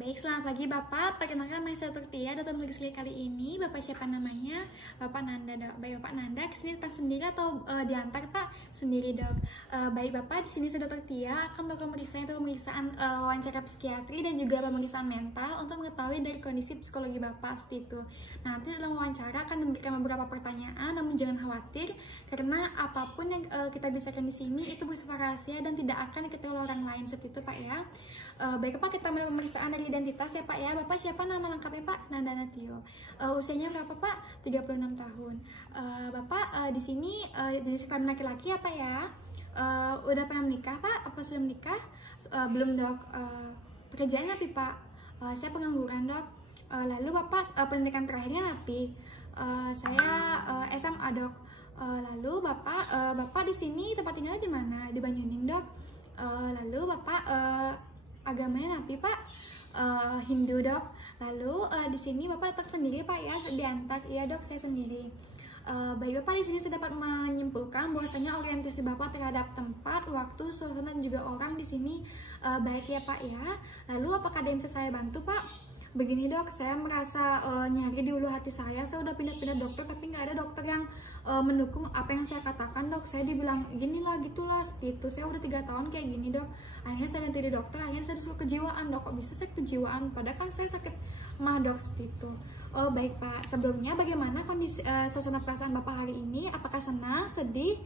Baik, selamat pagi Bapak. Perkenalkan nama saya Turtia, datang sekali kali ini. Bapak siapa namanya? Bapak Nanda, dok. Baik Bapak Nanda, kesini datang sendiri atau diantar Pak? Sendiri dok. Baik Bapak, di sini saya Dr. Tia akan melakukan pemeriksaan wawancara psikiatri dan juga pemeriksaan mental untuk mengetahui dari kondisi psikologi Bapak seperti itu. Nanti dalam wawancara akan memberikan beberapa pertanyaan, namun jangan khawatir karena apapun yang kita bicarakan di sini itu bersifat rahasia dan tidak akan diketahui oleh orang lain seperti itu Pak ya. Baik Pak, kita mulai pemeriksaan dari identitas ya Pak ya. Bapak siapa nama lengkapnya Pak? Nanda Natio. Usianya berapa Pak? 36 tahun. Bapak di sini jenis kelamin laki-laki ya Pak ya. Udah pernah menikah Pak? Apa sudah menikah? Belum dok. Pekerjaannya apa Pak? Saya pengangguran dok. Lalu Bapak pendidikan terakhirnya apa? Saya SMA dok. Lalu Bapak di sini tempat tinggalnya di mana? Di Banyuning dok. Lalu Bapak agamanya apa Pak? Hindu dok. Lalu di sini Bapak datang sendiri Pak ya? Diantar? Iya dok, saya sendiri. Baik Bapak, di sini saya dapat menyimpulkan bahwasanya orientasi Bapak terhadap tempat, waktu, suasana dan juga orang di sini baik ya Pak ya. Lalu apakah ada yang bisa saya bantu Pak? Begini dok, saya merasa nyari di ulu hati saya udah pindah-pindah dokter tapi nggak ada dokter yang mendukung apa yang saya katakan dok. Saya dibilang gini lah gitulah seperti itu. Saya udah 3 tahun kayak gini dok. Akhirnya saya ganti di dokter, akhirnya saya disuruh kejiwaan dok. Kok bisa saya kejiwaan? Padahal kan saya sakit mah dok seperti itu. Oh baik Pak, sebelumnya bagaimana kondisi suasana perasaan Bapak hari ini? Apakah senang, sedih,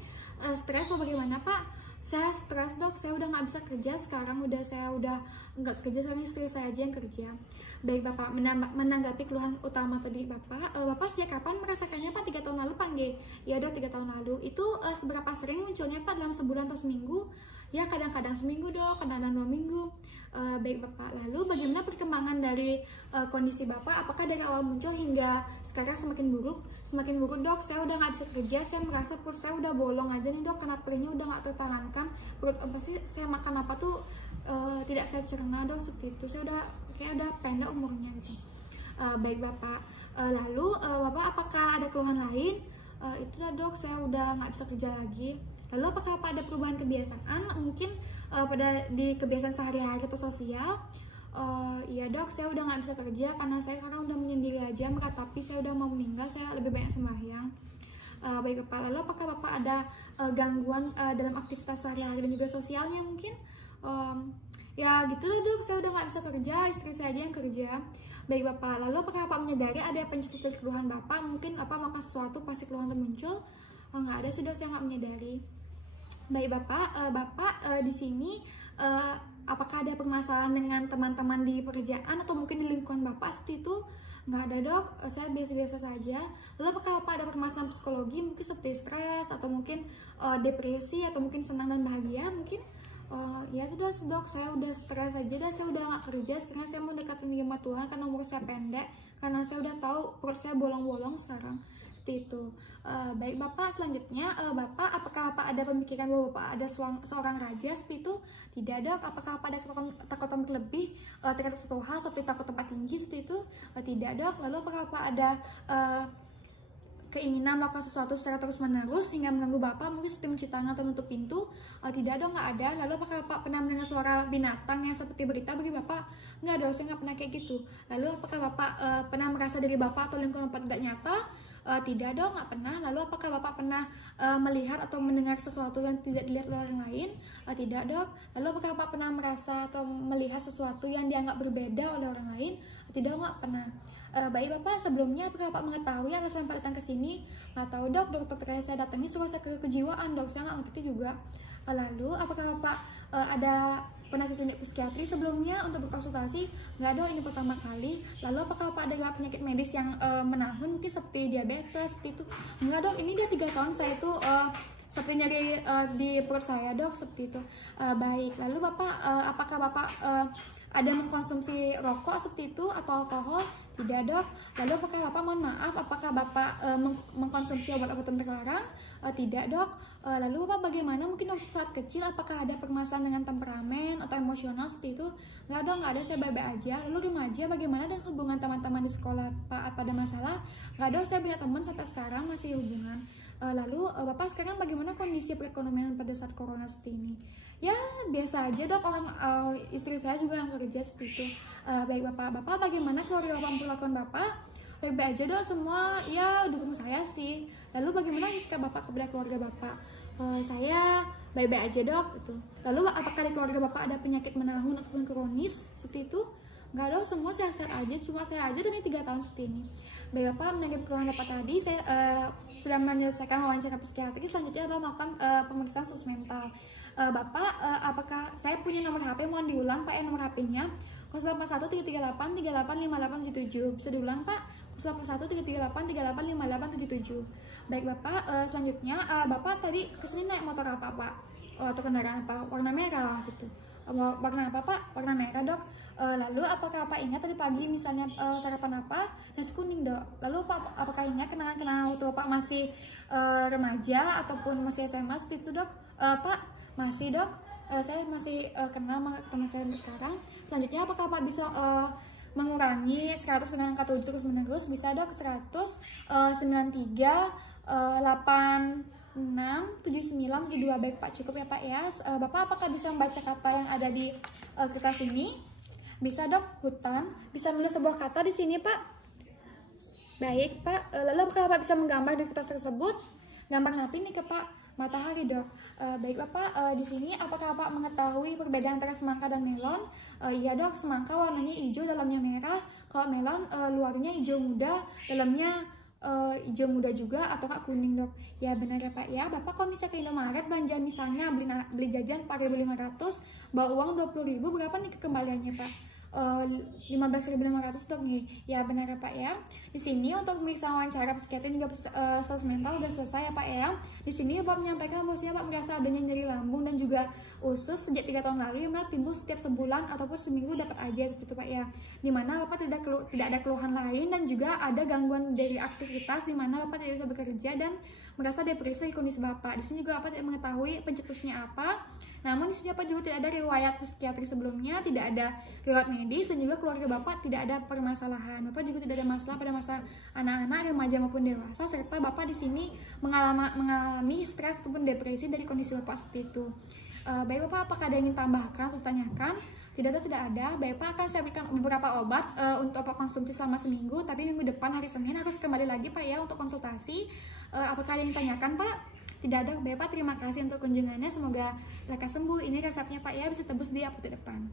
stres atau bagaimana Pak? Saya stres dok, saya udah nggak bisa kerja sekarang, saya udah nggak kerja, sekarang istri saya aja yang kerja. Baik Bapak, menanggapi keluhan utama tadi Bapak sejak kapan merasakannya Pak? 3 tahun lalu Pak G? Ya dok, 3 tahun lalu. Itu seberapa sering munculnya Pak? Dalam sebulan atau seminggu? Ya kadang-kadang seminggu dok, kadang-kadang 2 minggu. Baik Bapak, lalu bagaimana perkembangan dari kondisi Bapak? Apakah dari awal muncul hingga sekarang semakin buruk? Semakin buruk dok, saya udah nggak bisa kerja, saya merasa perut saya udah bolong aja nih dok, karena perutnya udah nggak tertahankan. Perut pasti saya makan apa tuh tidak saya cerna dok, seperti itu. Saya udah kayak udah pendek umurnya gitu. Baik Bapak, lalu Bapak apakah ada keluhan lain? Itulah dok, saya udah nggak bisa kerja lagi. Lalu apakah Bapak ada perubahan kebiasaan? Mungkin pada di kebiasaan sehari-hari atau sosial? Iya dok, saya udah nggak bisa kerja karena saya sekarang udah menyendiri aja, meratapi saya udah mau meninggal, saya lebih banyak sembahyang. Baik Bapak, lalu apakah Bapak ada gangguan dalam aktivitas sehari-hari dan juga sosialnya mungkin? Ya gitu loh dok, saya udah nggak bisa kerja, istri saya aja yang kerja. Baik Bapak, lalu apakah Bapak menyadari ada pencetus dari keluhan Bapak? Mungkin Bapak makan sesuatu pasti keluhan itu muncul? Nggak ada, sudah saya nggak menyadari. Baik Bapak, di sini apakah ada permasalahan dengan teman-teman di pekerjaan atau mungkin di lingkungan Bapak seperti itu? Nggak ada dok, saya biasa-biasa saja. Lalu apakah Bapak ada permasalahan psikologi mungkin seperti stres atau mungkin depresi atau mungkin senang dan bahagia mungkin? Ya sudah dok, saya udah stres aja dah, saya udah nggak kerja, sekarang saya mau deketin sama Tuhan karena umur saya pendek, karena saya udah tahu perut saya bolong-bolong sekarang. Seperti itu. Baik Bapak, selanjutnya Bapak, apakah Bapak ada pemikiran bahwa Bapak ada seorang raja seperti itu? Tidak dok. Apakah Bapak ada ketakutan berlebih terhadap suatu hal seperti takut tempat tinggi seperti itu? Tidak dok. Lalu apakah Bapak ada keinginan melakukan sesuatu secara terus-menerus sehingga mengganggu Bapak, mungkin seperti mencuci tangan atau menutup pintu? Tidak dong, nggak ada. Lalu apakah Bapak pernah mendengar suara binatang yang seperti berita bagi Bapak? Nggak dong, saya nggak pernah kayak gitu. Lalu apakah Bapak pernah merasa diri Bapak atau lingkungan Bapak tidak nyata? Tidak dong, nggak pernah. Lalu apakah Bapak pernah melihat atau mendengar sesuatu yang tidak dilihat oleh orang lain? Tidak dok. Lalu apakah Bapak pernah merasa atau melihat sesuatu yang dianggap berbeda oleh orang lain? Tidak, nggak pernah. Baik Bapak, sebelumnya apakah Bapak mengetahui alasan Bapak datang ke sini? Nggak tahu dok, dokter terakhir saya datangi suruh saya ke kejiwaan dok, saya nggak ngerti juga. Lalu apakah Bapak ada pernah ditunjuk psikiatri sebelumnya untuk berkonsultasi? Nggak dok, ini pertama kali. Lalu apakah Bapak ada penyakit medis yang menahun mungkin seperti diabetes seperti itu? Nggak dok, ini dia 3 tahun saya itu seperti nyari di perut saya dok, seperti itu. Baik, lalu Bapak apakah Bapak ada mengkonsumsi rokok seperti itu atau alkohol? Tidak dok. Lalu apakah Bapak, mohon maaf, apakah Bapak mengkonsumsi obat-obatan terlarang? Tidak dok. Lalu Bapak bagaimana mungkin waktu saat kecil, apakah ada permasalahan dengan temperamen atau emosional seperti itu? Nggak dong, nggak ada, saya baik-baik aja. Lalu remaja bagaimana dengan hubungan teman-teman di sekolah Pak, apa ada masalah? Nggak dong, saya punya teman sampai sekarang masih hubungan. Lalu Bapak sekarang bagaimana kondisi perekonomian pada saat corona seperti ini? Ya biasa aja dok, orang istri saya juga yang kerja seperti itu. Baik bapak bagaimana keluarga bapak memperlakukan bapak? Baik-baik aja dok, semua ya dukung saya sih. Lalu bagaimana sikap bapak kepada keluarga bapak? Saya baik-baik aja dok gitu. Lalu apakah di keluarga bapak ada penyakit menahun ataupun kronis seperti itu? Enggak dok, semua sehat-sehat aja, cuma saya aja dan ini 3 tahun seperti ini. Baik bapak, menanggapi keluhan bapak tadi, saya sedang menyelesaikan wawancara psikiatri, selanjutnya adalah melakukan pemeriksaan status mental. Bapak, apakah saya punya nomor HP, mohon diulang Pak ya nomor HP-nya 081338385877. Bisa diulang Pak? 081338385877. Baik Bapak, selanjutnya Bapak tadi kesini naik motor apa Pak? Atau kendaraan apa? Warna merah gitu. Warna apa Pak? Warna merah dok. Lalu apakah Bapak ingat tadi pagi misalnya sarapan apa? Nasi kuning dok. Lalu Pak, apakah ingat kenangan-kenangan waktu Bapak masih remaja ataupun masih SMA seperti itu dok? Pak, masih dok, saya masih kenal teman saya sekarang. Selanjutnya apakah Pak bisa mengurangi 100 dengan angka 7 terus menerus? Bisa dok, 100, 93, 86, 79, 72. Baik Pak, cukup ya Pak ya. Bapak apakah bisa membaca kata yang ada di kertas ini? Bisa dok, hutan. Bisa menulis sebuah kata di sini Pak? Baik Pak, lalu apakah Bapak bisa menggambar di kertas tersebut? Gambar apa ini ke Pak? Matahari dok. Baik Bapak, di sini apakah Bapak mengetahui perbedaan antara semangka dan melon? Iya dok, semangka warnanya hijau, dalamnya merah. Kalau melon luarnya hijau muda, dalamnya hijau muda juga, atau kak kuning dok. Ya benar ya Pak ya. Bapak kalau misalnya ke Indomaret belanja misalnya beli jajan 4.500, bawa uang 20.000, berapa nih kekembaliannya Pak? 15.500 dok nih. Ya benar ya Pak ya. Di sini untuk pemeriksaan wawancara psikiatri juga status mental udah selesai ya Pak ya. Di sini Bapak menyampaikan bahwasanya Pak merasa adanya nyeri lambung dan juga usus sejak 3 tahun lalu yang timbul setiap sebulan ataupun seminggu dapat aja seperti itu Pak ya. Dimana Bapak tidak ada keluhan lain dan juga ada gangguan dari aktivitas dimana Bapak tidak bisa bekerja dan merasa depresi kondisi Bapak. Di sini juga Bapak tidak mengetahui pencetusnya apa. Namun di sini Bapak juga tidak ada riwayat psikiatri sebelumnya, tidak ada riwayat medis, dan juga keluarga Bapak tidak ada permasalahan. Bapak juga tidak ada masalah pada masa anak-anak, remaja maupun dewasa, serta Bapak di sini mengalami stres ataupun depresi dari kondisi Bapak seperti itu. Baik Bapak, apakah ada yang ingin tambahkan atau tanyakan? Tidak ada. Baik Pak, akan saya berikan beberapa obat untuk Bapak konsumsi selama seminggu, tapi minggu depan hari Senin harus kembali lagi Pak ya untuk konsultasi. Apakah ada yang ditanyakan Pak? Tidak ada. Baik Pak, terima kasih untuk kunjungannya, semoga lekas sembuh. Ini resepnya Pak ya, bisa tebus di apotek depan.